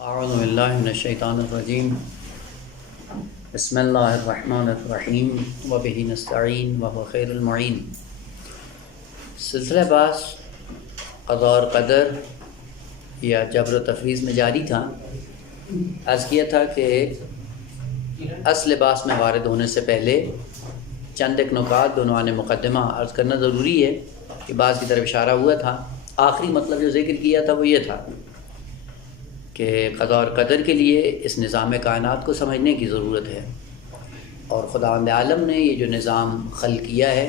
اعوذ باللہ من الشیطان الرجیم بسم اللہ الرحمن الرحیم وبہ نستعین وهو خیر المعین۔ سلسلہ بحث قضاء اور قدر یا جبر و تفویض میں جاری تھا۔ عرض کیا تھا کہ اصل بحث میں وارد ہونے سے پہلے چند ایک نکات بعنوان مقدمہ عرض کرنا ضروری ہے کہ بعض کی طرف اشارہ ہوا تھا۔ آخری مطلب جو ذکر کیا تھا وہ یہ تھا کہ قضاء اور قدر کے لیے اس نظام کائنات کو سمجھنے کی ضرورت ہے، اور خداوند عالم نے یہ جو نظام خلق کیا ہے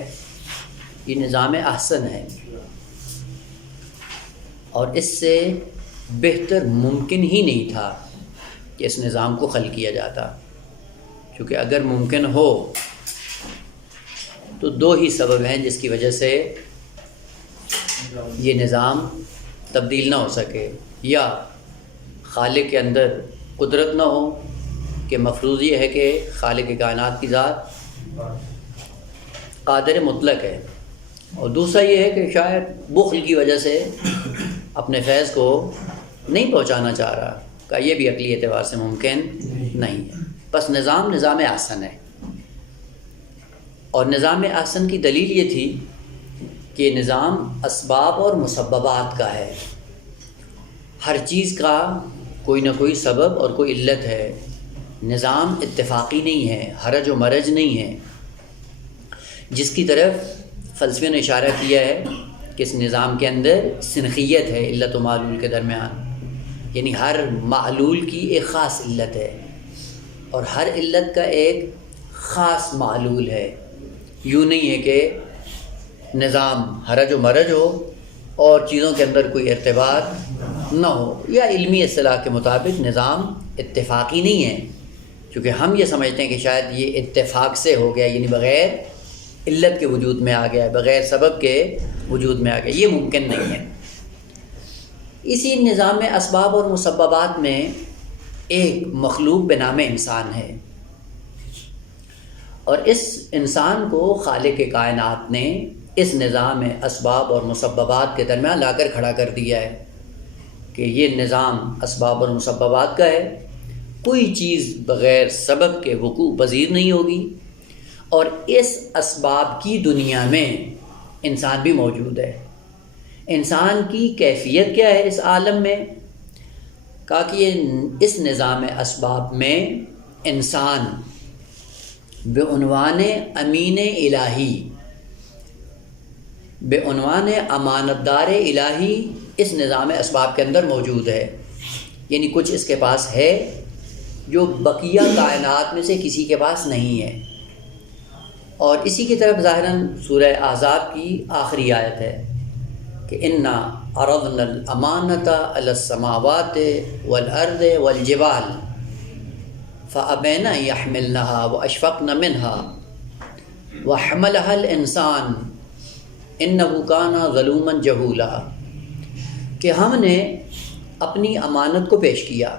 یہ نظام احسن ہے، اور اس سے بہتر ممکن ہی نہیں تھا کہ اس نظام کو خلق کیا جاتا، کیونکہ اگر ممکن ہو تو دو ہی سبب ہیں جس کی وجہ سے یہ نظام تبدیل نہ ہو سکے، یا خالق کے اندر قدرت نہ ہو کہ مفروض یہ ہے کہ خالق کائنات کی ذات قادر مطلق ہے، اور دوسرا یہ ہے کہ شاید بخل کی وجہ سے اپنے فیض کو نہیں پہنچانا چاہ رہا، کہ یہ بھی عقلی اعتبار سے ممکن نہیں ہے۔ بس نظام احسن ہے، اور نظام احسن کی دلیل یہ تھی کہ یہ نظام اسباب اور مسببات کا ہے، ہر چیز کا کوئی نہ کوئی سبب اور کوئی علت ہے، نظام اتفاقی نہیں ہے، حرج و مرج نہیں ہے، جس کی طرف فلسفے نے اشارہ کیا ہے کہ اس نظام کے اندر سنخیت ہے علت و معلول کے درمیان، یعنی ہر معلول کی ایک خاص علت ہے اور ہر علت کا ایک خاص معلول ہے۔ یوں نہیں ہے کہ نظام حرج و مرج ہو اور چیزوں کے اندر کوئی ارتباط نہ ہو، یا علمی اصطلاح کے مطابق نظام اتفاقی نہیں ہے، کیونکہ ہم یہ سمجھتے ہیں کہ شاید یہ اتفاق سے ہو گیا، یعنی بغیر علت کے وجود میں آ گیا، بغیر سبب کے وجود میں آ گیا، یہ ممکن نہیں ہے۔ اسی نظام اسباب اور مسببات میں ایک مخلوق بنام انسان ہے، اور اس انسان کو خالق کائنات نے اس نظام اسباب اور مسببات کے درمیان لا کر کھڑا کر دیا ہے کہ یہ نظام اسباب اور مسببات کا ہے، کوئی چیز بغیر سبب کے وقوع پذیر نہیں ہوگی، اور اس اسباب کی دنیا میں انسان بھی موجود ہے۔ انسان کی کیفیت کیا ہے اس عالم میں؟ کہا کہ یہ اس نظام اسباب میں انسان بعنوان امین الہی، بعنوان امانت دار الہی اس نظام اسباب کے اندر موجود ہے، یعنی کچھ اس کے پاس ہے جو بقیہ کائنات میں سے کسی کے پاس نہیں ہے، اور اسی کی طرف ظاہراً سورہ احزاب کی آخری آیت ہے کہ انا عرضنا الامانۃ علی السماوات والارض والجبال فابین ان یحملنها واشفقن منها وحملها الانسان انہ کان ظلوما جہولا، کہ ہم نے اپنی امانت کو پیش کیا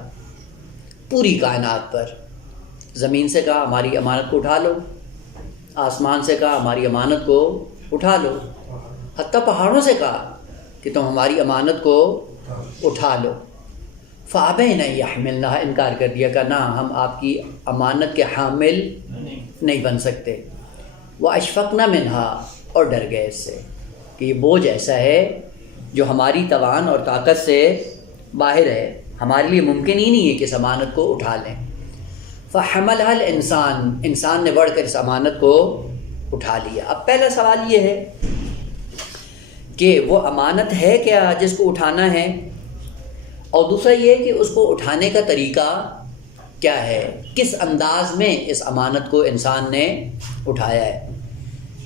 پوری کائنات پر۔ زمین سے کہا ہماری امانت کو اٹھا لو، آسمان سے کہا ہماری امانت کو اٹھا لو، حتیٰ پہاڑوں سے کہا کہ تم ہماری امانت کو اٹھا لو۔ فابین ان یحملنها، انکار کر دیا کہ نہ ہم آپ کی امانت کے حامل نہیں بن سکتے۔ واشفقن منها، اور ڈر گئے اس سے کہ یہ بوجھ ایسا ہے جو ہماری توان اور طاقت سے باہر ہے، ہمارے لیے ممکن ہی نہیں ہے کہ اس امانت کو اٹھا لیں۔ فحملها الانسان، انسان نے بڑھ کر اس امانت کو اٹھا لیا۔ اب پہلا سوال یہ ہے کہ وہ امانت ہے کیا جس کو اٹھانا ہے، اور دوسرا یہ کہ اس کو اٹھانے کا طریقہ کیا ہے، کس انداز میں اس امانت کو انسان نے اٹھایا ہے۔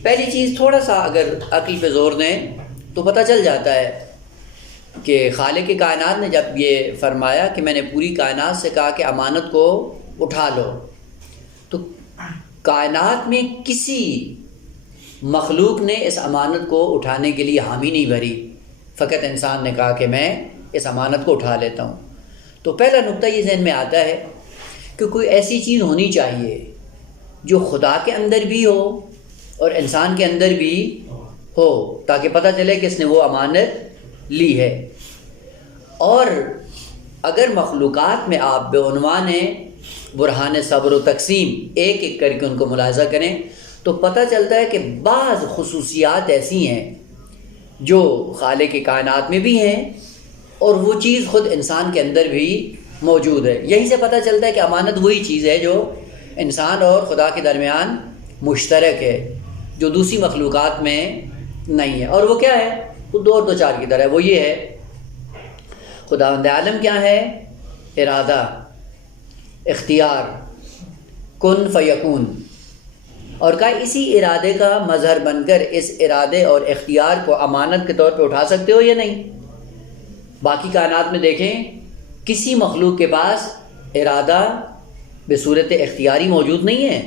پہلی چیز تھوڑا سا اگر عقل پہ زور دیں تو پتہ چل جاتا ہے کہ خالق کائنات نے جب یہ فرمایا کہ میں نے پوری کائنات سے کہا کہ امانت کو اٹھا لو، تو کائنات میں کسی مخلوق نے اس امانت کو اٹھانے کے لیے حامی نہیں بھری، فقط انسان نے کہا کہ میں اس امانت کو اٹھا لیتا ہوں۔ تو پہلا نقطہ یہ ذہن میں آتا ہے کہ کوئی ایسی چیز ہونی چاہیے جو خدا کے اندر بھی ہو اور انسان کے اندر بھی ہو، تاکہ پتہ چلے کہ اس نے وہ امانت لی ہے۔ اور اگر مخلوقات میں آپ بعنوان برہان صبر و تقسیم ایک ایک کر کے ان کو ملاحظہ کریں تو پتہ چلتا ہے کہ بعض خصوصیات ایسی ہیں جو خالق کائنات میں بھی ہیں اور وہ چیز خود انسان کے اندر بھی موجود ہے. یہیں سے پتہ چلتا ہے کہ امانت وہی چیز ہے جو انسان اور خدا کے درمیان مشترک ہے، جو دوسری مخلوقات میں نہیں ہے. اور وہ کیا ہے؟ وہ دو اور دو چار کی طرح. وہ یہ ہے خداوند عالم کیا ہے؟ ارادہ، اختیار، کن فیکون. اور کہا اسی ارادے کا مظہر بن کر اس ارادے اور اختیار کو امانت کے طور پہ اٹھا سکتے ہو یا نہیں؟ باقی کائنات میں دیکھیں کسی مخلوق کے پاس ارادہ بصورت اختیاری موجود نہیں ہے.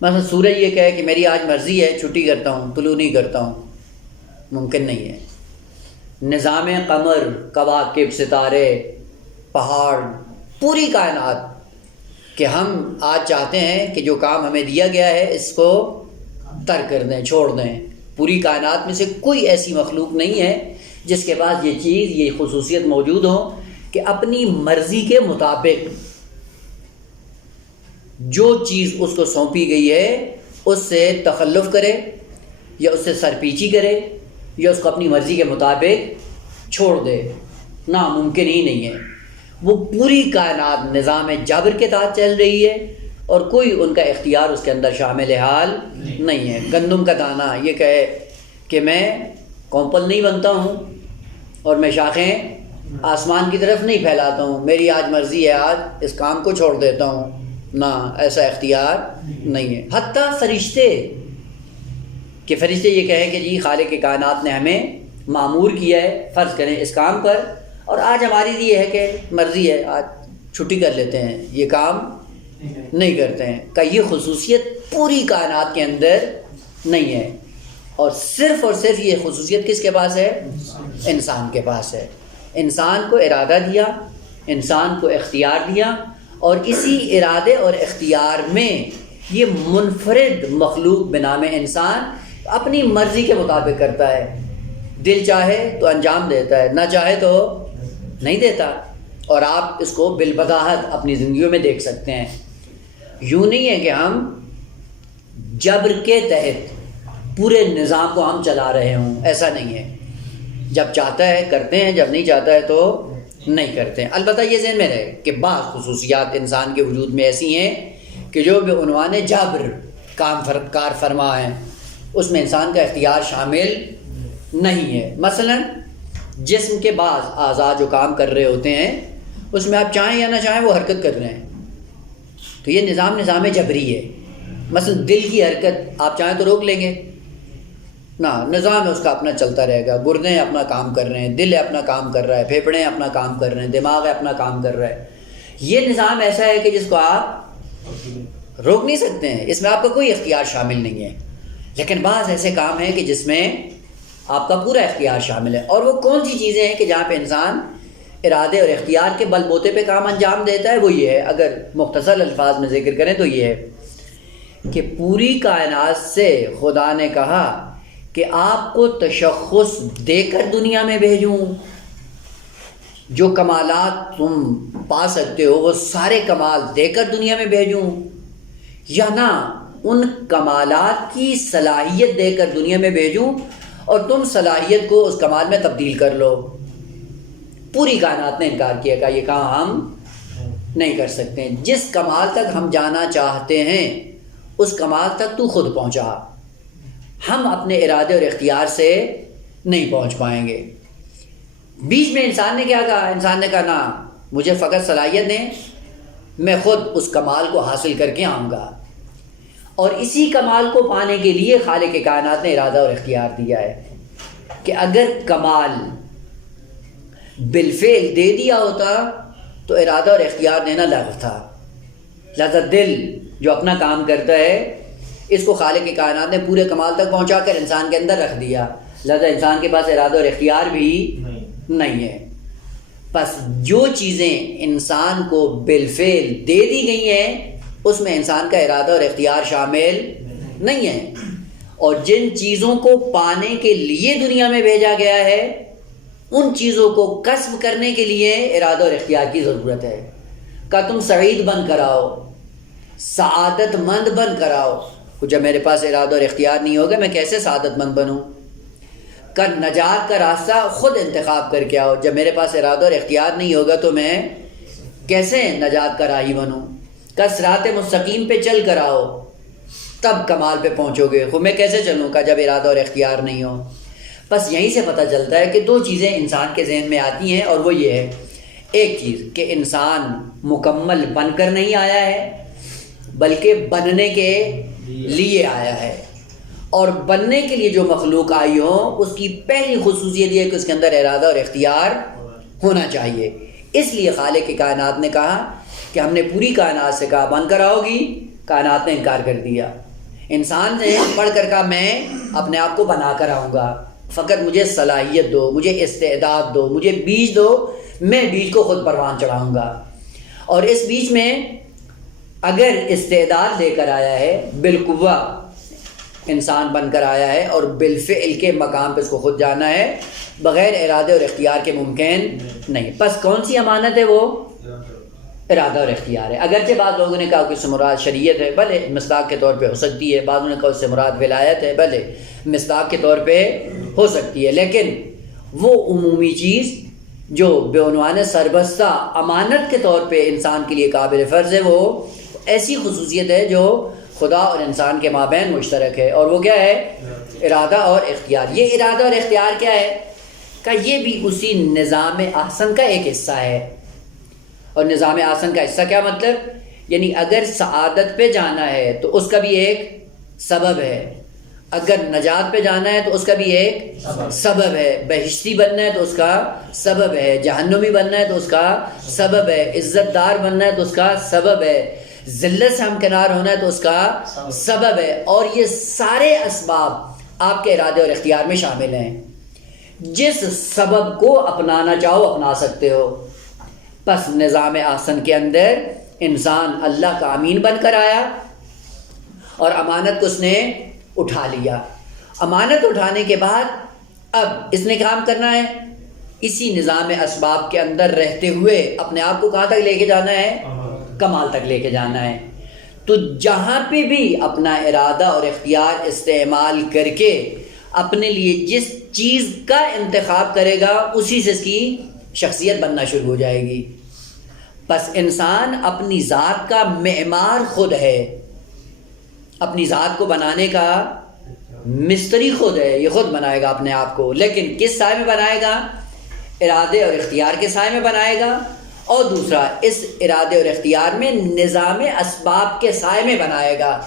مثلا سورج یہ کہے کہ میری آج مرضی ہے چھٹی کرتا ہوں، طلوع نہیں کرتا ہوں، ممکن نہیں ہے. نظام قمر، کواکب، ستارے، پہاڑ، پوری کائنات کہ ہم آج چاہتے ہیں کہ جو کام ہمیں دیا گیا ہے اس کو ترک کر دیں، چھوڑ دیں. پوری کائنات میں سے کوئی ایسی مخلوق نہیں ہے جس کے پاس یہ چیز، یہ خصوصیت موجود ہو کہ اپنی مرضی کے مطابق جو چیز اس کو سونپی گئی ہے اس سے تخلف کرے یا اس سے سرپیچی کرے یا اس کو اپنی مرضی کے مطابق چھوڑ دے. ناممکن ہی نہیں ہے. وہ پوری کائنات نظام جبر کے تحت چل رہی ہے اور کوئی ان کا اختیار اس کے اندر شامل حال نہیں ہے. گندم کا دانہ یہ کہے کہ میں کونپل نہیں بنتا ہوں اور میں شاخیں آسمان کی طرف نہیں پھیلاتا ہوں، میری آج مرضی ہے آج اس کام کو چھوڑ دیتا ہوں. نہ، ایسا اختیار نہیں ہے. حتیٰ فرشتے کہ فرشتے یہ کہیں کہ جی خالق کائنات نے ہمیں مامور کیا ہے فرض کریں اس کام پر، اور آج ہماری یہ ہے کہ مرضی ہے آج چھٹی کر لیتے ہیں، یہ کام نہیں کرتے ہیں. کہ یہ خصوصیت پوری کائنات کے اندر نہیں ہے. اور صرف یہ خصوصیت کس کے پاس ہے؟ انسان کے پاس ہے. انسان کو ارادہ دیا، انسان کو اختیار دیا، اور اسی ارادے اور اختیار میں یہ منفرد مخلوق بنام انسان اپنی مرضی کے مطابق کرتا ہے. دل چاہے تو انجام دیتا ہے، نہ چاہے تو نہیں دیتا. اور آپ اس کو بالبداہت اپنی زندگیوں میں دیکھ سکتے ہیں. یوں نہیں ہے کہ ہم جبر کے تحت پورے نظام کو ہم چلا رہے ہوں، ایسا نہیں ہے. جب چاہتا ہے کرتے ہیں، جب نہیں چاہتا ہے تو نہیں کرتے ہیں. البتہ یہ ذہن میں رہے کہ بعض خصوصیات انسان کے وجود میں ایسی ہیں کہ جو بعنوان جبر کار فرما ہیں، اس میں انسان کا اختیار شامل نہیں ہے. مثلا جسم کے بعض اعضاء جو کام کر رہے ہوتے ہیں اس میں آپ چاہیں یا نہ چاہیں وہ حرکت کر رہے ہیں، تو یہ نظام جبری ہے. مثلا دل کی حرکت آپ چاہیں تو روک لیں گے، نہ، نظام اس کا اپنا چلتا رہے گا. گردے اپنا کام کر رہے ہیں، دل اپنا کام کر رہا ہے، پھیپھڑے اپنا کام کر رہے ہیں، دماغ اپنا کام کر رہا ہے. یہ نظام ایسا ہے کہ جس کو آپ روک نہیں سکتے ہیں، اس میں آپ کا کوئی اختیار شامل نہیں ہے. لیکن بعض ایسے کام ہیں کہ جس میں آپ کا پورا اختیار شامل ہے. اور وہ کون سی چیزیں ہیں کہ جہاں پہ انسان ارادے اور اختیار کے بل بوتے پہ کام انجام دیتا ہے؟ وہ یہ ہے، اگر مختصر الفاظ میں ذکر کریں تو یہ ہے کہ پوری کائنات سے خدا نے کہا کہ آپ کو تشخص دے کر دنیا میں بھیجوں، جو کمالات تم پا سکتے ہو وہ سارے کمال دے کر دنیا میں بھیجوں، یا نہ ان کمالات کی صلاحیت دے کر دنیا میں بھیجوں اور تم صلاحیت کو اس کمال میں تبدیل کر لو. پوری کائنات نے انکار کیا کہ یہ کام ہم نہیں کر سکتے. جس کمال تک ہم جانا چاہتے ہیں اس کمال تک تو خود پہنچا، ہم اپنے ارادے اور اختیار سے نہیں پہنچ پائیں گے. بیچ میں انسان نے کیا کہا؟ انسان نے کہا نا، مجھے فقط صلاحیت دیں، میں خود اس کمال کو حاصل کر کے آؤں گا. اور اسی کمال کو پانے کے لیے خالق کائنات نے ارادہ اور اختیار دیا ہے کہ اگر کمال بالفعل دے دیا ہوتا تو ارادہ اور اختیار دینا لغو تھا. لہذا دل جو اپنا کام کرتا ہے اس کو خالق کائنات نے پورے کمال تک پہنچا کر انسان کے اندر رکھ دیا. لہذا انسان کے پاس ارادہ اور اختیار بھی نہیں ہے. بس جو چیزیں انسان کو بالفعل دے دی گئی ہیں اس میں انسان کا ارادہ اور اختیار شامل نہیں ہے. اور جن چیزوں کو پانے کے لیے دنیا میں بھیجا گیا ہے ان چیزوں کو کسب کرنے کے لیے ارادہ اور اختیار کی ضرورت ہے. کہ تم سعید بن کر آؤ، سعادت مند بن کر آؤ. جب میرے پاس ارادہ اور اختیار نہیں ہوگا میں کیسے سعادت مند بنوں؟ کہ نجات کا راستہ خود انتخاب کر کے آؤ. جب میرے پاس ارادہ اور اختیار نہیں ہوگا تو میں کیسے نجات کا راہی بنوں؟ کہ صراط مستقیم پہ چل کر آؤ تب کمال پہ پہنچو گے. خود میں کیسے چلوں کا جب ارادہ اور اختیار نہیں ہو؟ بس یہیں سے پتہ چلتا ہے کہ دو چیزیں انسان کے ذہن میں آتی ہیں، اور وہ یہ ہے، ایک چیز کہ انسان مکمل بن کر نہیں آیا ہے بلکہ بننے کے لیے آیا ہے، اور بننے کے لیے جو مخلوق آئی ہو اس کی پہلی خصوصیت یہ ہے کہ اس کے اندر ارادہ اور اختیار ہونا چاہیے. اس لیے خالق کائنات نے کہا کہ ہم نے پوری کائنات سے کہا بن کر آؤ گی، کائنات نے انکار کر دیا. انسان نے پڑھ کر کہا میں اپنے آپ کو بنا کر آؤں گا، فقط مجھے صلاحیت دو، مجھے استعداد دو، مجھے بیج دو، میں بیج کو خود پروان چڑھاؤں گا. اور اس بیچ میں اگر استعداد لے کر آیا ہے، بالقوہ انسان بن کر آیا ہے اور بالفعل کے مقام پہ اس کو خود جانا ہے، بغیر ارادے اور اختیار کے ممکن نہیں. بس کون سی امانت ہے؟ وہ ارادہ اور اختیار ہے. اگرچہ بعض لوگوں نے کہا کہ اس سے مراد شریعت ہے، بھلے مصداق کے طور پہ ہو سکتی ہے. بعضوں نے کہا اس سے مراد ولایت ہے، بھلے مصداق کے طور پہ ہو سکتی ہے. لیکن وہ عمومی چیز جو بعنوان سربستہ امانت کے طور پہ انسان کے لیے قابل فرض ہے، وہ ایسی خصوصیت ہے جو خدا اور انسان کے مابین مشترک ہے، اور وہ کیا ہے؟ ارادہ اور اختیار. یہ ارادہ اور اختیار کیا ہے؟ کہ یہ بھی اسی نظام احسن کا ایک حصہ ہے. اور نظام احسن کا حصہ کیا مطلب؟ یعنی اگر سعادت پہ جانا ہے تو اس کا بھی ایک سبب ہے، اگر نجات پہ جانا ہے تو اس کا بھی ایک سبب ہے، بہشتی بننا ہے تو اس کا سبب ہے، جہنمی بننا ہے تو اس کا سبب ہے، عزت دار بننا ہے تو اس کا سبب ہے، ذلت سے ہمکنار ہونا ہے تو اس کا سبب ہے. اور یہ سارے اسباب آپ کے ارادے اور اختیار میں شامل ہیں. جس سبب کو اپنانا چاہو اپنا سکتے ہو. پس نظام احسن کے اندر انسان اللہ کا امین بن کر آیا اور امانت کو اس نے اٹھا لیا. امانت اٹھانے کے بعد اب اس نے کام کرنا ہے، اسی نظام اسباب کے اندر رہتے ہوئے اپنے آپ کو کہاں تک لے کے جانا ہے؟ کمال تک لے کے جانا ہے. تو جہاں پہ بھی اپنا ارادہ اور اختیار استعمال کر کے اپنے لیے جس چیز کا انتخاب کرے گا اسی سے اس کی شخصیت بننا شروع ہو جائے گی. پس انسان اپنی ذات کا معمار خود ہے، اپنی ذات کو بنانے کا مستری خود ہے، یہ خود بنائے گا اپنے آپ کو. لیکن کس سائے میں بنائے گا؟ ارادے اور اختیار کے سائے میں بنائے گا. اور دوسرا، اس ارادے اور اختیار میں نظام اسباب کے سائے میں بنائے گا.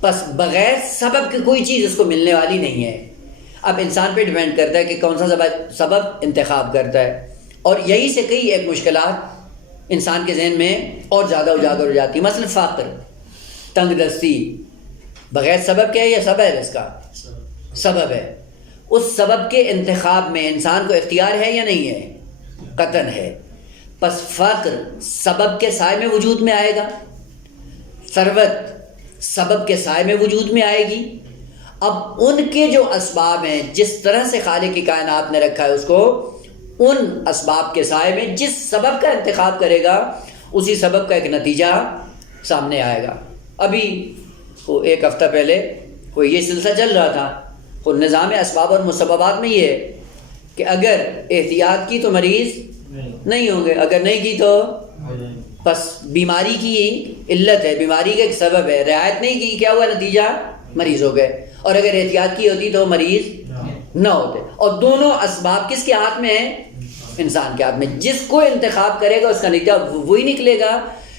پس بغیر سبب کی کوئی چیز اس کو ملنے والی نہیں ہے. اب انسان پہ ڈیپینڈ کرتا ہے کہ کون سا سبب انتخاب کرتا ہے. اور یہی سے کئی ایک مشکلات انسان کے ذہن میں اور زیادہ اجاگر ہو جاتی ہے. مثلا فقر، تنگ دستی، بغیر سبب کے ہے یا سبب ہے؟ اس کا سبب ہے. اس سبب کے انتخاب میں انسان کو اختیار ہے یا نہیں ہے؟ قطعاً ہے. پس فقر سبب کے سائے میں وجود میں آئے گا، ثروت سبب کے سائے میں وجود میں آئے گی. اب ان کے جو اسباب ہیں، جس طرح سے خالق کی کائنات نے رکھا ہے اس کو، ان اسباب کے سائے میں جس سبب کا انتخاب کرے گا اسی سبب کا ایک نتیجہ سامنے آئے گا. ابھی ایک ہفتہ پہلے کوئی یہ سلسلہ چل رہا تھا، وہ نظام اسباب اور مسببات میں یہ ہے کہ اگر احتیاط کی تو مریض نہیں ہوں گے، اگر نہیں کی تو بس بیماری کی علت ہے، بیماری کا ایک سبب ہے، رعایت نہیں کی کیا ہوا؟ نتیجہ مریض ہو گئے. اور اگر احتیاط کی ہوتی تو مریض نہ ہوتے. اور دونوں اسباب کس کے ہاتھ میں ہیں؟ انسان کے ہاتھ میں. جس کو انتخاب کرے گا اس کا نتیجہ وہی نکلے گا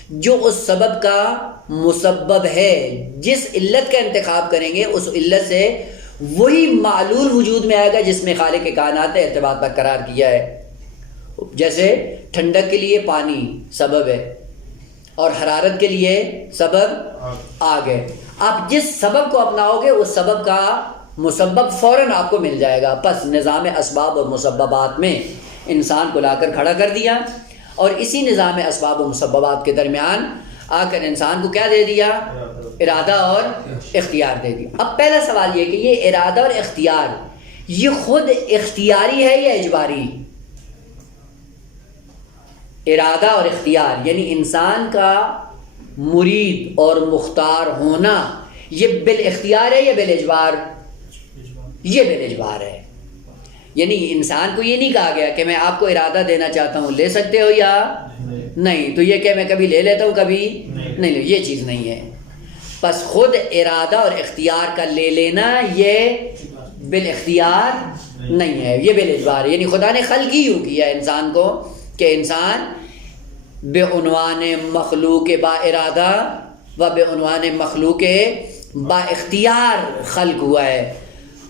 جو اس سبب کا مسبب ہے. جس علت کا انتخاب کریں گے اس علت سے وہی معلول وجود میں آئے گا جس میں خالق کائنات نے ارتباط برقرار کیا ہے. جیسے ٹھنڈک کے لیے پانی سبب ہے اور حرارت کے لیے سبب آگ ہے. آپ جس سبب کو اپناؤ گے اس سبب کا مسبب فوراً آپ کو مل جائے گا. پس نظام اسباب اور مسببات میں انسان کو لا کر کھڑا کر دیا اور اسی نظام اسباب و مسببات کے درمیان آ کر انسان کو کیا دے دیا؟ ارادہ اور اختیار دے دیا. اب پہلا سوال یہ کہ یہ ارادہ اور اختیار یہ خود اختیاری ہے یا اجباری؟ ارادہ اور اختیار یعنی انسان کا مرید اور مختار ہونا یہ بالاختیار ہے یا بالاجبار؟ یہ بالاجبار ہے. یعنی انسان کو یہ نہیں کہا گیا کہ میں آپ کو ارادہ دینا چاہتا ہوں، لے سکتے ہو یا نہیں، تو یہ کہ میں کبھی لے لیتا ہوں کبھی نہیں، یہ چیز نہیں ہے. بس خود ارادہ اور اختیار کا لے لینا یہ بالاختیار نہیں ہے، یہ بالاجبار ہے. یعنی خدا نے خلق ہی یوں کیا انسان کو کہ انسان بے عنوان مخلوق با ارادہ و بے عنوان مخلوق با اختیار خلق ہوا ہے.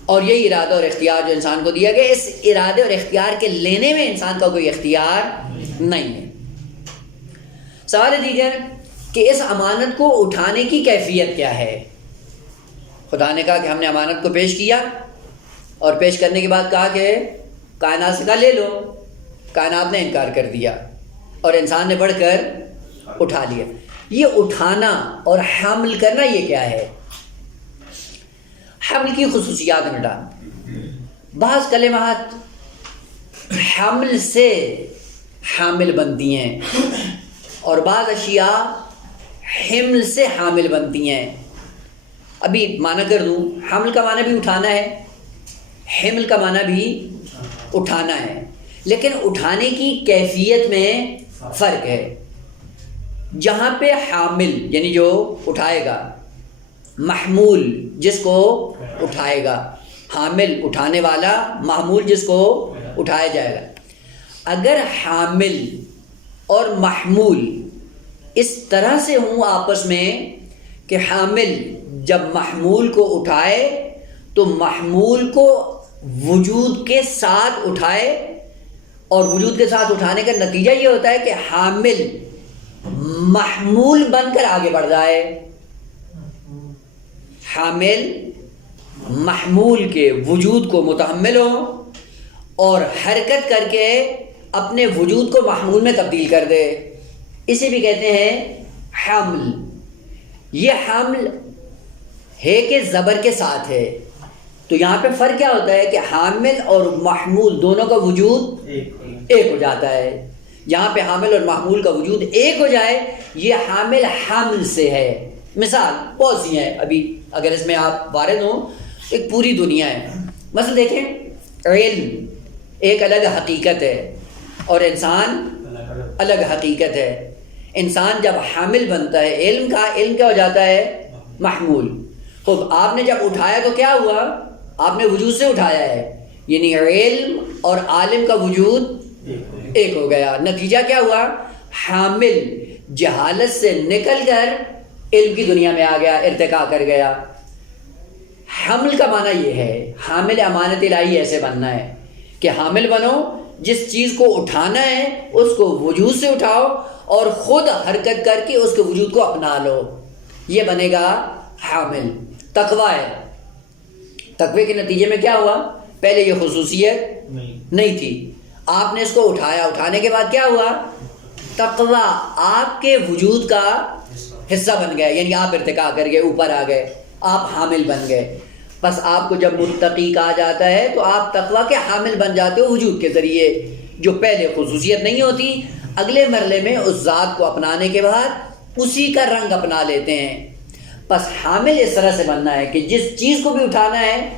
اور یہی ارادہ اور اختیار جو انسان کو دیا گیا، اس ارادے اور اختیار کے لینے میں انسان کا کوئی اختیار نہیں ہے. سوال دیگر کہ اس امانت کو اٹھانے کی کیفیت کیا ہے؟ خدا نے کہا کہ ہم نے امانت کو پیش کیا، اور پیش کرنے کے بعد کہا کہ کائنات سے کہا لے لو. کائنات نے انکار کر دیا اور انسان نے بڑھ کر اٹھا لیا. یہ اٹھانا اور حمل کرنا یہ کیا ہے؟ حمل کی خصوصیات میں ڈال. بعض کلمات حمل سے حامل بنتی ہیں اور بعض اشیاء حمل سے حامل بنتی ہیں. ابھی معنی کر دوں، حمل کا معنی بھی اٹھانا ہے، حمل کا معنی بھی اٹھانا ہے، لیکن اٹھانے کی کیفیت میں فرق ہے. جہاں پہ حامل یعنی جو اٹھائے گا، محمول جس کو اٹھائے گا، حامل اٹھانے والا، محمول جس کو اٹھایا جائے گا. اگر حامل اور محمول اس طرح سے ہوں آپس میں کہ حامل جب محمول کو اٹھائے تو محمول کو وجود کے ساتھ اٹھائے، اور وجود کے ساتھ اٹھانے کا نتیجہ یہ ہوتا ہے کہ حامل محمول بن کر آگے بڑھ جائے. حامل محمول کے وجود کو متحمل ہو اور حرکت کر کے اپنے وجود کو محمول میں تبدیل کر دے، اسے بھی کہتے ہیں حمل. یہ حمل ہے کہ زبر کے ساتھ ہے. تو یہاں پہ فرق کیا ہوتا ہے کہ حامل اور محمول دونوں کا وجود ایک ہو جاتا ہے. جہاں پہ حامل اور محمول کا وجود ایک ہو جائے یہ حامل حمل سے ہے. مثال بہت سی ہیں، ابھی اگر اس میں آپ وارد ہوں ایک پوری دنیا ہے. مثلا دیکھیں، علم ایک الگ حقیقت ہے اور انسان الگ حقیقت ہے. انسان جب حامل بنتا ہے علم کا، علم کیا ہو جاتا ہے؟ محمول. خب آپ نے جب اٹھایا تو کیا ہوا؟ آپ نے وجود سے اٹھایا ہے، یعنی علم اور عالم کا وجود ایک ہو گیا. نتیجہ کیا ہوا؟ حامل جہالت سے نکل کر علم کی دنیا میں آ گیا، ارتقا کر گیا. حمل کا معنی یہ ہے، حامل امانت الہی ایسے بننا ہے کہ حامل بنو، جس چیز کو اٹھانا ہے اس کو وجود سے اٹھاؤ اور خود حرکت کر کے اس کے وجود کو اپنا لو. یہ بنے گا حامل. تقوی ہے، تقوی کے نتیجے میں کیا ہوا؟ پہلے یہ خصوصیت نہیں تھی، آپ نے اس کو اٹھایا، اٹھانے کے بعد کیا ہوا؟ تقوی آپ کے وجود کا حصہ بن گیا، یعنی آپ ارتقا کر گئے، اوپر آ گئے، آپ حامل بن گئے. بس آپ کو جب متقی کہا جاتا ہے تو آپ تقوی کے حامل بن جاتے ہو وجود کے ذریعے. جو پہلے خصوصیت نہیں ہوتی، اگلے مرحلے میں اس ذات کو اپنانے کے بعد اسی کا رنگ اپنا لیتے ہیں. بس حامل اس طرح سے بننا ہے کہ جس چیز کو بھی اٹھانا ہے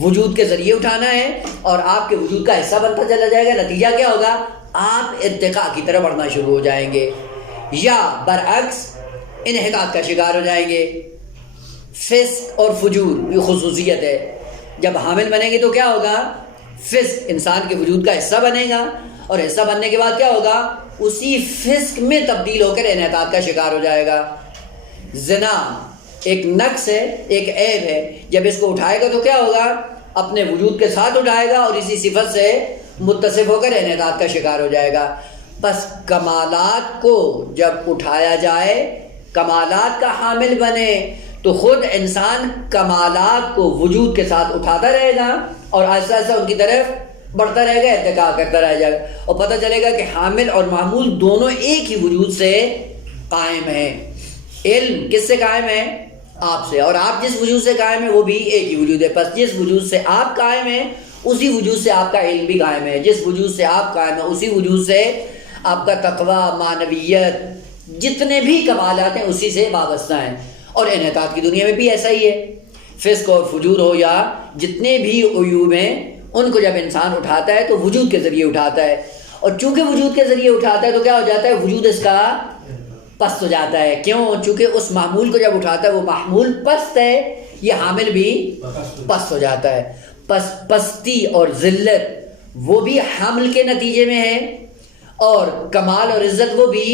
وجود کے ذریعے اٹھانا ہے اور آپ کے وجود کا حصہ بنتا چلا جائے گا. نتیجہ کیا ہوگا؟ آپ ارتقاء کی طرف بڑھنا شروع ہو جائیں گے، یا برعکس انحطاط کا شکار ہو جائیں گے. فسق اور فجور یہ خصوصیت ہے. جب حامل بنیں گے تو کیا ہوگا؟ فسق انسان کے وجود کا حصہ بنے گا، اور حصہ بننے کے بعد کیا ہوگا؟ اسی فسق میں تبدیل ہو کر انحطاط کا شکار ہو جائے گا. زنا ایک نقص ہے، ایک عیب ہے، جب اس کو اٹھائے گا تو کیا ہوگا؟ اپنے وجود کے ساتھ اٹھائے گا اور اسی صفت سے متصف ہو کر انحطاط کا شکار ہو جائے گا. بس کمالات کو جب اٹھایا جائے، کمالات کا حامل بنے، تو خود انسان کمالات کو وجود کے ساتھ اٹھاتا رہے گا اور آہستہ آہستہ ان کی طرف بڑھتا رہے گا، ارتقاء کرتا رہ جائے گا، اور پتہ چلے گا کہ حامل اور محمول دونوں ایک ہی وجود سے قائم ہیں. علم کس سے قائم ہے؟ آپ سے. اور آپ جس وجود سے قائم ہیں وہ بھی ایک ہی وجود ہے. بس جس وجود سے آپ قائم ہیں اسی وجود سے آپ کا علم بھی قائم ہے، جس وجود سے آپ قائم ہیں اسی وجود سے آپ کا تقوی، معنویت، جتنے بھی کمالات ہیں اسی سے وابستہ ہیں۔ اور انحطاط کی دنیا میں بھی ایسا ہی ہے، فسق اور فجور ہو یا جتنے بھی عیوب ہیں ان کو جب انسان اٹھاتا ہے تو وجود کے ذریعے اٹھاتا ہے، اور چونکہ وجود کے ذریعے اٹھاتا ہے تو کیا ہو جاتا ہے، وجود اس کا پست ہو جاتا ہے۔ کیوں؟ چونکہ اس محمول کو جب اٹھاتا ہے وہ محمول پست ہے، یہ حامل بھی پست ہو جاتا ہے۔ پستی اور ذلت وہ بھی حمل کے نتیجے میں ہے، اور کمال اور عزت وہ بھی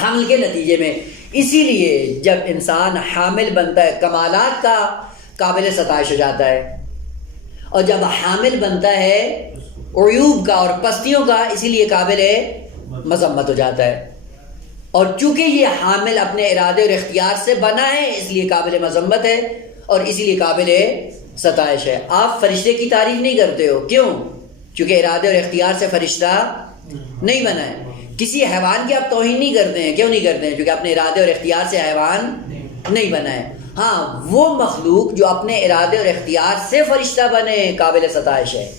حمل کے نتیجے میں۔ اسی لیے جب انسان حامل بنتا ہے کمالات کا، قابل ستائش ہو جاتا ہے، اور جب حامل بنتا ہے عیوب کا اور پستیوں کا، اسی لیے قابل مذمت ہو جاتا ہے۔ اور چونکہ یہ حامل اپنے ارادے اور اختیار سے بنا ہے اس لیے قابل مذمت ہے، اور اسی لیے قابل ستائش ہے۔ آپ فرشتے کی تعریف نہیں کرتے ہو، کیوں؟ چونکہ ارادے اور اختیار سے فرشتہ نہیں بنا ہے۔ کسی حیوان کی آپ توہین نہیں کرتے ہیں، کیوں نہیں کرتے ہیں؟ کیونکہ اپنے ارادے اور اختیار سے حیوان نہیں بنا ہے۔ ہاں، وہ مخلوق جو اپنے ارادے اور اختیار سے فرشتہ بنے قابل ستائش ہے،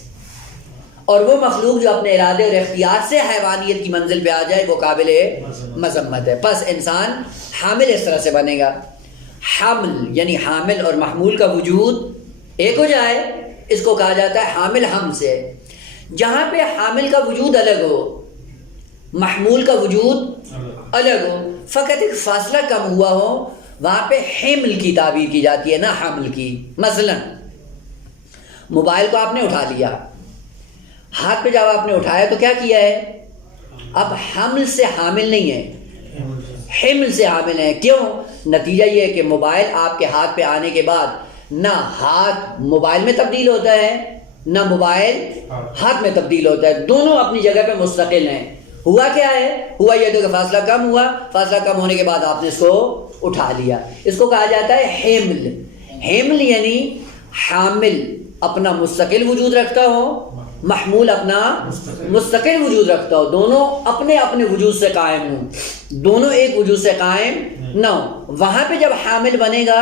اور وہ مخلوق جو اپنے ارادے اور اختیار سے حیوانیت کی منزل پہ آ جائے وہ قابل مذمت ہے۔ پس انسان حامل اس طرح سے بنے گا، حمل یعنی حامل اور محمول کا وجود ایک ہو جائے، اس کو کہا جاتا ہے حامل حمل سے۔ جہاں پہ حامل کا وجود الگ ہو، محمول کا وجود الگ ہو، فقط ایک فاصلہ کم ہوا ہو، وہاں پہ حمل کی تعبیر کی جاتی ہے، نہ حمل کی۔ مثلا موبائل کو آپ نے اٹھا لیا، ہاتھ پہ جب آپ نے اٹھایا تو کیا کیا ہے؟ اب حمل سے حامل نہیں ہے، حمل سے حامل ہے۔ کیوں؟ نتیجہ یہ ہے کہ موبائل آپ کے ہاتھ پہ آنے کے بعد نہ ہاتھ موبائل میں تبدیل ہوتا ہے نہ موبائل ہاتھ میں تبدیل ہوتا ہے، دونوں اپنی جگہ پہ مستقل ہیں۔ ہوا کیا ہے؟ ہوا یہ تو کہ فاصلہ کم ہوا، فاصلہ کم ہونے کے بعد آپ نے اس کو اٹھا لیا، اس کو کہا جاتا ہے حمل۔ حمل یعنی حامل اپنا مستقل وجود رکھتا ہو، محمول اپنا مستقل وجود رکھتا ہو، دونوں اپنے اپنے وجود سے قائم ہوں، دونوں ایک وجود سے قائم نہ ہو۔ وہاں پہ جب حامل بنے گا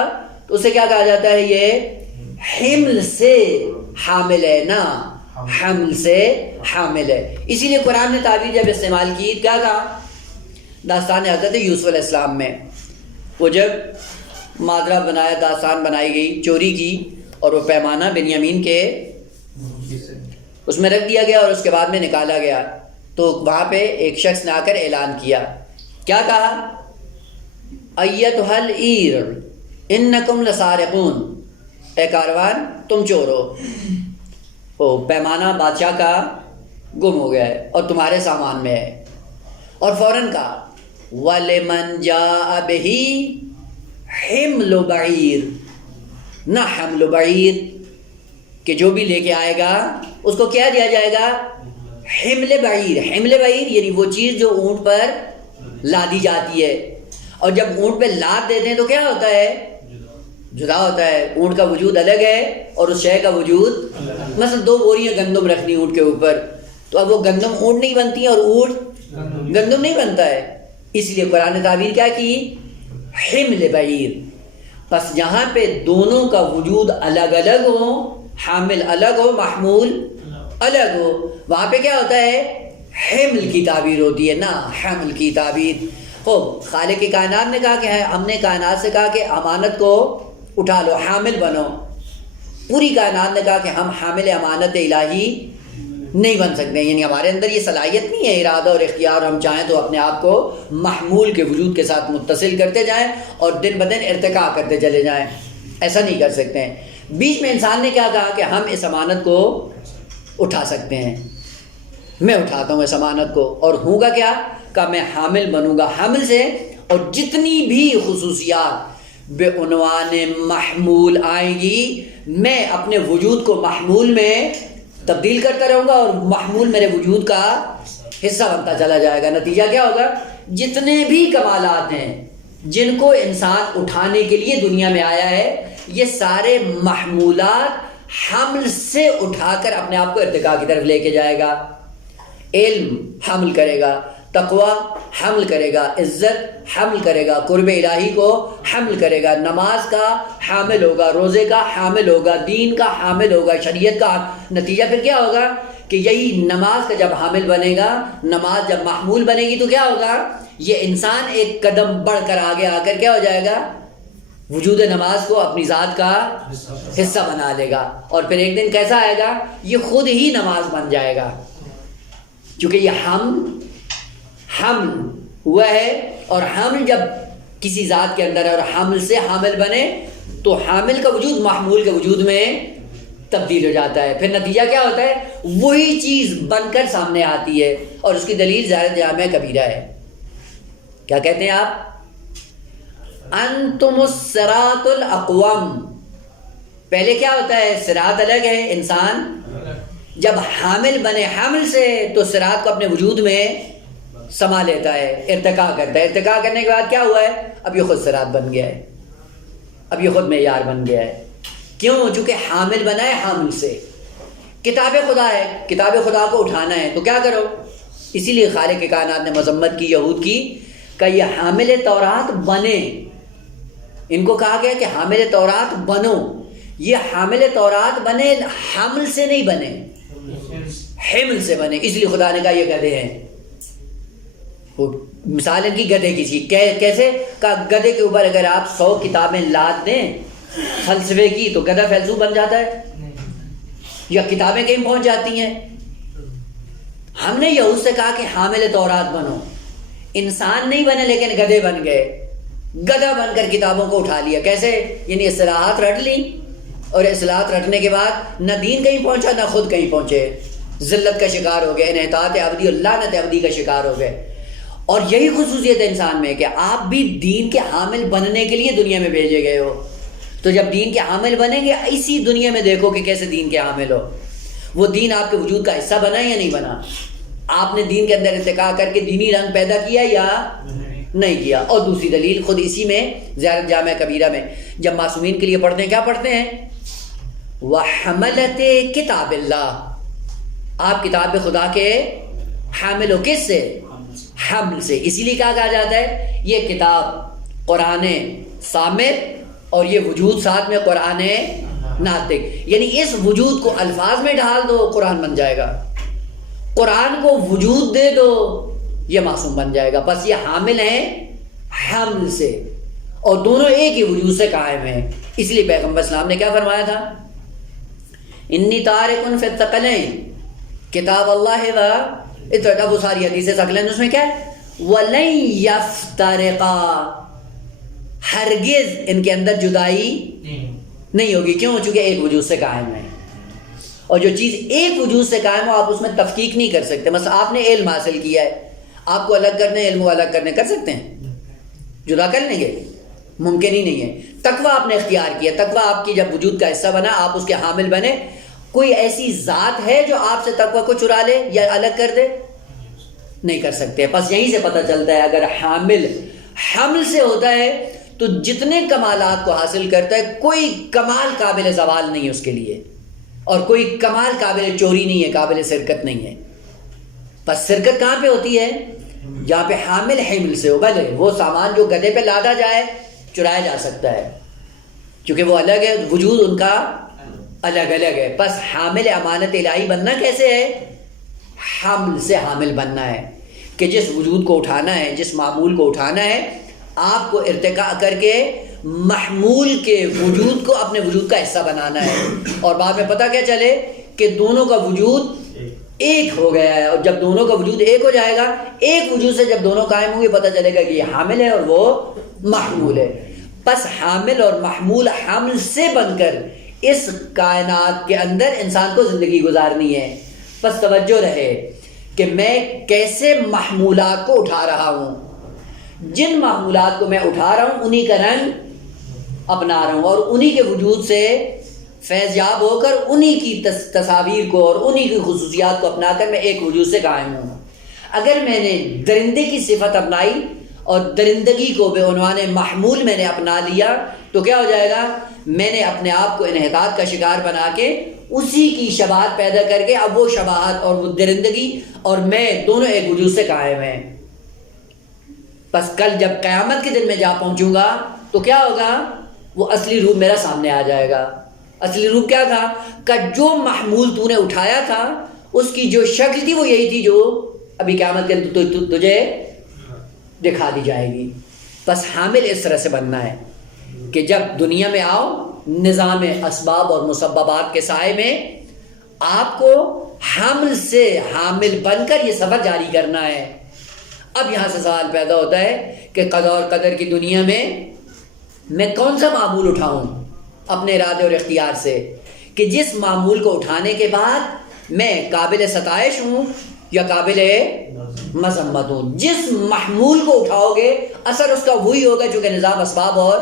تو اسے کیا کہا جاتا ہے؟ یہ حمل سے حامل ہے، نہ حمل سے حامل ہے۔ اسی لیے قرآن نے تعبیر جب استعمال کی کیا کہا؟ داستان حضرت یوسف علیہ السلام میں وہ جب مادرہ بنایا، داستان بنائی گئی چوری کی، اور وہ پیمانہ بنیامین کے اس میں رکھ دیا گیا اور اس کے بعد میں نکالا گیا، تو وہاں پہ ایک شخص نے آ کر اعلان کیا، کیا کہا؟ ایتھا العیر انکم لسارقون، اے کاروان تم چور ہو، وہ پیمانہ بادشاہ کا گم ہو گیا ہے اور تمہارے سامان میں ہے۔ اور فوراً کہا وَلِمَنْ جَاءَ بِهِ حِمْلُ بَعِيرٍ، نہ حمل بعیر کہ جو بھی لے کے آئے گا اس کو کیا دیا جائے گا؟ حمل بعیر۔ حمل بعیر یعنی وہ چیز جو اونٹ پر لادی جاتی ہے، اور جب اونٹ پہ لاد دیتے ہیں تو کیا ہوتا ہے؟ جدا ہوتا ہے، اونٹ کا وجود الگ ہے اور اس شے کا وجود، مثلا 2 بوریاں گندم رکھنی اونٹ کے اوپر، تو اب وہ گندم اونٹ نہیں بنتی اور اونٹ گندم نہیں بنتا ہے، اس لیے قرآن نے تعبیر کیا کی؟ حمل بعیر۔ پس جہاں پہ دونوں کا وجود الگ الگ ہو، حامل الگ ہو، محمول الگ ہو، وہاں پہ کیا ہوتا ہے؟ حمل کی تعبیر ہوتی ہے، نہ حمل کی تعبیر۔ خالق کائنات نے کہا کہ ہم نے کائنات سے کہا کہ امانت کو اٹھا لو، حامل بنو۔ پوری کائنات نے کہا کہ ہم حامل امانت الہی نہیں بن سکتے، یعنی ہمارے اندر یہ صلاحیت نہیں ہے ارادہ اور اختیار، ہم چاہیں تو اپنے آپ کو محمول کے وجود کے ساتھ متصل کرتے جائیں اور دن بدن ارتقاء کرتے چلے جائیں، ایسا نہیں کر سکتے ہیں۔ بیچ میں انسان نے کیا کہا کہ ہم اس امانت کو اٹھا سکتے ہیں، میں اٹھاتا ہوں اس امانت کو، اور ہوں گا کیا؟ کہ میں حامل بنوں گا حمل سے، اور جتنی بھی خصوصیات بے عنوان محمول آئیں گی میں اپنے وجود کو محمول میں تبدیل کرتا رہوں گا، اور محمول میرے وجود کا حصہ بنتا چلا جائے گا۔ نتیجہ کیا ہوگا؟ جتنے بھی کمالات ہیں جن کو انسان اٹھانے کے لیے دنیا میں آیا ہے، یہ سارے محمولات حمل سے اٹھا کر اپنے آپ کو ارتقاء کی طرف لے کے جائے گا۔ علم حمل کرے گا، تقوی حمل کرے گا، عزت حمل کرے گا، قرب الہی کو حمل کرے گا، نماز کا حامل ہوگا، روزے کا حامل ہوگا، دین کا حامل ہوگا، شریعت کا نتیجہ پھر کیا ہوگا کہ یہی نماز کا جب حامل بنے گا، نماز جب محمول بنے گی تو کیا ہوگا، یہ انسان ایک قدم بڑھ کر آگے آ کر کیا ہو جائے گا، وجود نماز کو اپنی ذات کا حصہ بنا لے گا، اور پھر ایک دن کیسا آئے گا، یہ خود ہی نماز بن جائے گا، کیونکہ یہ حمل ہوا ہے، اور حمل جب کسی ذات کے اندر ہے اور حمل سے حامل بنے تو حامل کا وجود محمول کے وجود میں تبدیل ہو جاتا ہے، پھر نتیجہ کیا ہوتا ہے، وہی چیز بن کر سامنے آتی ہے، اور اس کی دلیل ظاہر جامع کبیرہ ہے۔ کیا کہتے ہیں آپ؟ انتم الصراط الاقوم۔ پہلے کیا ہوتا ہے، صراط الگ ہے، انسان جب حامل بنے حمل سے تو صراط کو اپنے وجود میں سما لیتا ہے، ارتقاء کرتا ہے، ارتقاء کرنے کے بعد کیا ہوا ہے، اب یہ خود صراط بن گیا ہے، اب یہ خود معیار بن گیا ہے۔ کیوں؟ چونکہ حامل بنا ہے حامل سے۔ کتاب خدا ہے، کتاب خدا کو اٹھانا ہے تو کیا کرو، اسی لیے خالق کائنات نے مذمت کی یہود کی کہ یہ حامل تورات بنے، ان کو کہا گیا کہ حامل تورات بنو، یہ حامل تورات بنے، حمل سے نہیں بنے، حمل سے بنے، اس لیے خدا نے کہا یہ گدھے ہیں۔ مثال ان کی گدھے کی تھی، کیسے کہا، گدھے کے اوپر اگر آپ 100 کتابیں لاد دیں فلسفے کی تو گدھا فیلسوف بن جاتا ہے، یا کتابیں کہیں پہنچ جاتی ہیں۔ ہم نے یہود سے کہا کہ حامل تورات بنو، انسان نہیں بنے لیکن گدھے بن گئے، گدھا بن کر کتابوں کو اٹھا لیا۔ کیسے؟ یعنی اصطلاحات رٹ لی، اور اصطلاحات رٹنے کے بعد نہ دین کہیں پہنچا نہ خود کہیں پہنچے، ذلت کا شکار ہو گئے، انحطاط ابدی اور لعنت ابدی کا شکار ہو گئے۔ اور یہی خصوصیت ہے انسان میں کہ آپ بھی دین کے حامل بننے کے لیے دنیا میں بھیجے گئے ہو، تو جب دین کے حامل بنیں گے اسی دنیا میں دیکھو کہ کیسے دین کے حامل ہو۔ وہ دین آپ کے وجود کا حصہ بنا یا نہیں بنا؟ آپ نے دین کے اندر ارتقاء کر کے دینی رنگ پیدا کیا یا نہیں کیا؟ اور دوسری دلیل خود اسی میں زیارت جامع کبیرہ میں جب معصومین کے لیے پڑھتے ہیں، کیا پڑھتے ہیں؟ وَحَمَلَةِ کتاب اللہ، آپ کتاب خدا کے حامل ہو، کس سے؟ حمل سے۔ اسی لیے کہا جاتا ہے یہ کتاب قرآن صامت، اور یہ وجود ساتھ میں قرآن ناطق، یعنی اس وجود کو الفاظ میں ڈھال دو قرآن بن جائے گا، قرآن کو وجود دے دو یہ معصوم بن جائے گا۔ بس یہ حامل ہیں حمل سے، اور دونوں ایک ہی وجود سے قائم ہیں۔ اس لیے پیغمبر اسلام نے کیا فرمایا تھا، انی تارکن فی الثقلین کتاب اللہ و اتنا، وہ ساری حدیثیں ثقلین، اس میں کیا ہے، وَلَن يَفْتَرِقَا، ہرگز ان کے اندر جدائی نہیں ہوگی۔ کیوں؟ چونکہ ایک وجود سے قائم ہے، اور جو چیز ایک وجود سے قائم ہو آپ اس میں تفکیک نہیں کر سکتے۔ مثلا آپ نے علم حاصل کیا ہے، آپ کو الگ کرنے، علم کو الگ کرنے کر سکتے ہیں؟ جدا کر لیں گے؟ ممکن ہی نہیں ہے۔ تقویٰ آپ نے اختیار کیا، تقویٰ آپ کی جب وجود کا حصہ بنا، آپ اس کے حامل بنے، کوئی ایسی ذات ہے جو آپ سے تقویٰ کو چرا لے یا الگ کر دے؟ نہیں کر سکتے۔ بس یہیں سے پتہ چلتا ہے اگر حمل سے ہوتا ہے تو جتنے کمالات کو حاصل کرتا ہے، کوئی کمال قابل زوال نہیں ہے اس کے لیے، اور کوئی کمال قابل چوری نہیں ہے، قابل سرقت نہیں ہے۔ بس سرقت کہاں پہ ہوتی ہے؟ جہاں پہ حامل حمل سے ہو۔ بھلے وہ سامان جو گدھے پہ لادا جائے چرایا جا سکتا ہے، کیونکہ وہ الگ ہے، وجود ان کا الگ الگ ہے۔ بس حامل امانت الہی بننا کیسے ہے؟ حمل سے حامل بننا ہے، کہ جس وجود کو اٹھانا ہے، جس معمول کو اٹھانا ہے، آپ کو ارتقاء کر کے محمول کے وجود کو اپنے وجود کا حصہ بنانا ہے، اور بعد میں پتہ کیا چلے کہ دونوں کا وجود ایک ہو گیا ہے۔ اور جب دونوں کا وجود ایک ہو جائے گا، ایک وجود سے جب دونوں قائم ہوں گے، پتہ چلے گا کہ یہ حامل ہے اور وہ محمول ہے۔ بس حامل اور محمول حمل سے بن کر اس کائنات کے اندر انسان کو زندگی گزارنی ہے۔ بس توجہ رہے کہ میں کیسے محمولات کو اٹھا رہا ہوں، جن محمولات کو میں اٹھا رہا ہوں انہی کا رنگ اپنا رہا ہوں، اور انہی کے وجود سے فیض یاب ہو کر انہی کی تصاویر کو اور انہی کی خصوصیات کو اپنا کر میں ایک وجود سے قائم ہوں۔ اگر میں نے درندے کی صفت اپنائی اور درندگی کو بے عنوان محمول میں نے اپنا لیا تو کیا ہو جائے گا، میں نے اپنے آپ کو انحطاط کا شکار بنا کے اسی کی شباہت پیدا کر کے اب وہ شباہت اور وہ درندگی اور میں دونوں ایک وجود سے قائم ہیں۔ بس کل جب قیامت کے دن میں جا پہنچوں گا تو کیا ہوگا؟ وہ اصلی روپ میرا سامنے آ جائے گا۔ اصلی روپ کیا تھا؟ کہ جو محمول تو نے اٹھایا تھا اس کی جو شکل تھی وہ یہی تھی جو ابھی قیامت کے دن تجھے دکھا دی جائے گی۔ بس حامل اس طرح سے بننا ہے کہ جب دنیا میں آؤ نظام اسباب اور مسببات کے سائے میں آپ کو حامل سے حامل بن کر یہ سفر جاری کرنا ہے۔ اب یہاں سے سوال پیدا ہوتا ہے کہ قضا اور قدر کی دنیا میں کون سا معمول اٹھاؤں اپنے ارادے اور اختیار سے، کہ جس معمول کو اٹھانے کے بعد میں قابل ستائش ہوں یا قابل مذمت ہوں۔ جس محمول کو اٹھاؤ گے اثر اس کا وہی ہوگا چونکہ نظام اسباب اور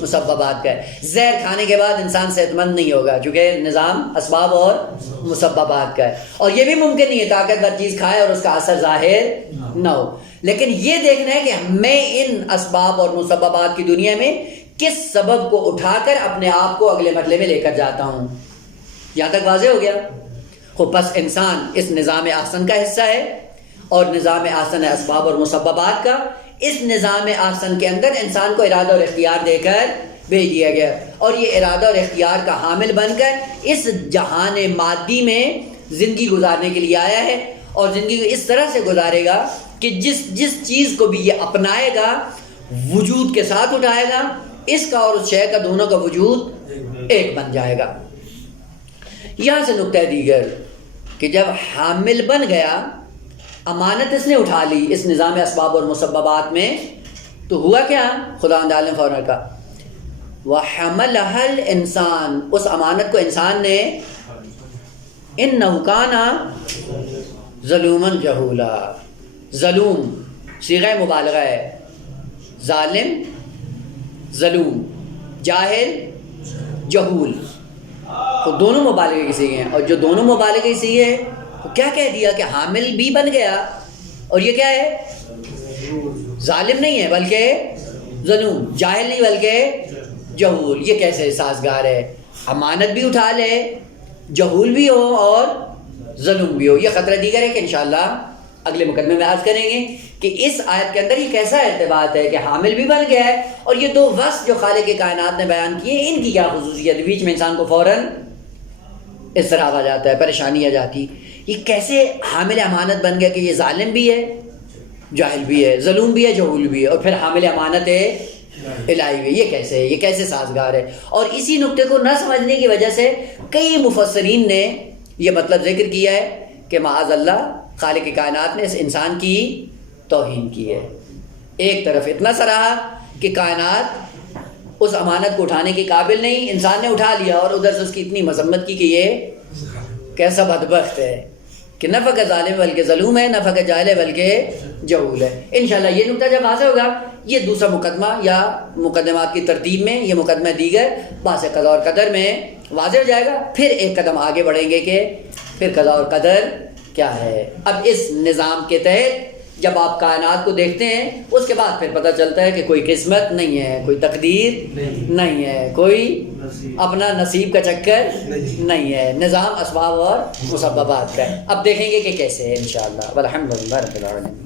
مسببات کا ہے۔ زہر کھانے کے بعد انسان صحت مند نہیں ہوگا چونکہ نظام اسباب اور مسببات کا ہے، اور یہ بھی ممکن نہیں ہے طاقتور چیز کھائے اور اس کا اثر ظاہر نہ ہو۔ لیکن یہ دیکھنا ہے کہ میں ان اسباب اور مسببات کی دنیا میں کس سبب کو اٹھا کر اپنے آپ کو اگلے مرحلے میں لے کر جاتا ہوں۔ یہاں تک واضح ہو گیا؟ بس انسان اس نظام احسن کا حصہ ہے، اور نظام احسن ہے اسباب اور مسببات کا۔ اس نظام احسن کے اندر انسان کو ارادہ اور اختیار دے کر بھیج دیا گیا، اور یہ ارادہ اور اختیار کا حامل بن کر اس جہان مادی میں زندگی گزارنے کے لیے آیا ہے، اور زندگی کو اس طرح سے گزارے گا کہ جس چیز کو بھی یہ اپنائے گا وجود کے ساتھ اٹھائے گا، اس کا اور اس شے کا دونوں کا وجود ایک بن جائے گا۔ یہاں سے نقطہ دیگر کہ جب حامل بن گیا، امانت اس نے اٹھا لی اس نظام اسباب اور مسببات میں، تو ہوا کیا؟ خداوند عالم فوراً کا وَحَمَلَهَا الْإِنسان، اس امانت کو انسان نے إِنَّهُ كَانَ ظَلُومًا جَهُولًا، ظلوم صیغہ مبالغہ ہے، ظالم ظلوم، جاہل جہول، تو دونوں مبالغے کی صیغے ہیں، اور جو دونوں مبالغے کی صیغے ہیں تو کیا کہہ دیا کہ حامل بھی بن گیا، اور یہ کیا ہے؟ ظالم نہیں ہے بلکہ ظلوم، جاہل نہیں بلکہ جہول۔ یہ کیسے سازگار ہے؟ امانت بھی اٹھا لے، جہول بھی ہو اور ظلم بھی ہو۔ یہ خطرہ دیگر ہے کہ انشاءاللہ اگلے مقدمے میں عرض کریں گے کہ اس آیت کے اندر یہ کیسا ارتباط ہے کہ حامل بھی بن گیا ہے، اور یہ دو وصف جو خالق کائنات نے بیان کیے ان کی کیا خصوصیت؟ بیچ میں انسان کو فوراً اضطراب آ جاتا ہے، پریشانی آ جاتی، یہ کیسے حامل امانت بن گیا کہ یہ ظالم بھی ہے، جاہل بھی ہے، ظلوم بھی ہے، جہول بھی ہے، اور پھر حامل امانت ہے الہی بھی؟ یہ کیسے ہے؟ یہ کیسے سازگار ہے؟ اور اسی نقطے کو نہ سمجھنے کی وجہ سے کئی مفسرین نے یہ مطلب ذکر کیا ہے کہ معاذ اللہ خالق کائنات نے اس انسان کی توہین کی ہے۔ ایک طرف اتنا سا رہا کہ کائنات اس امانت کو اٹھانے کے قابل نہیں، انسان نے اٹھا لیا، اور ادھر سے اس کی اتنی مذمت کی کہ یہ کیسا بدبخت ہے کہ نہ فقط ظالم بلکہ ظلوم ہے، نہ فقط جاہل ہے بلکہ جہول ہے۔ انشاءاللہ یہ نقطہ جب واضح ہوگا، یہ دوسرا مقدمہ یا مقدمات کی ترتیب میں یہ مقدمہ دیگر باعث قضا اور قدر میں واضح ہو جائے گا۔ پھر ایک قدم آگے بڑھیں گے کہ پھر قضا اور قدر کیا ہے۔ اب اس نظام کے تحت جب آپ کائنات کو دیکھتے ہیں اس کے بعد پھر پتہ چلتا ہے کہ کوئی قسمت نہیں ہے، کوئی تقدیر نہیں ہے، کوئی اپنا نصیب کا چکر نہیں ہے، نظام اسباب اور مسببات کا ہے۔ اب دیکھیں گے کہ کیسے ہے انشاءاللہ۔ والحمدللہ رب العالمین۔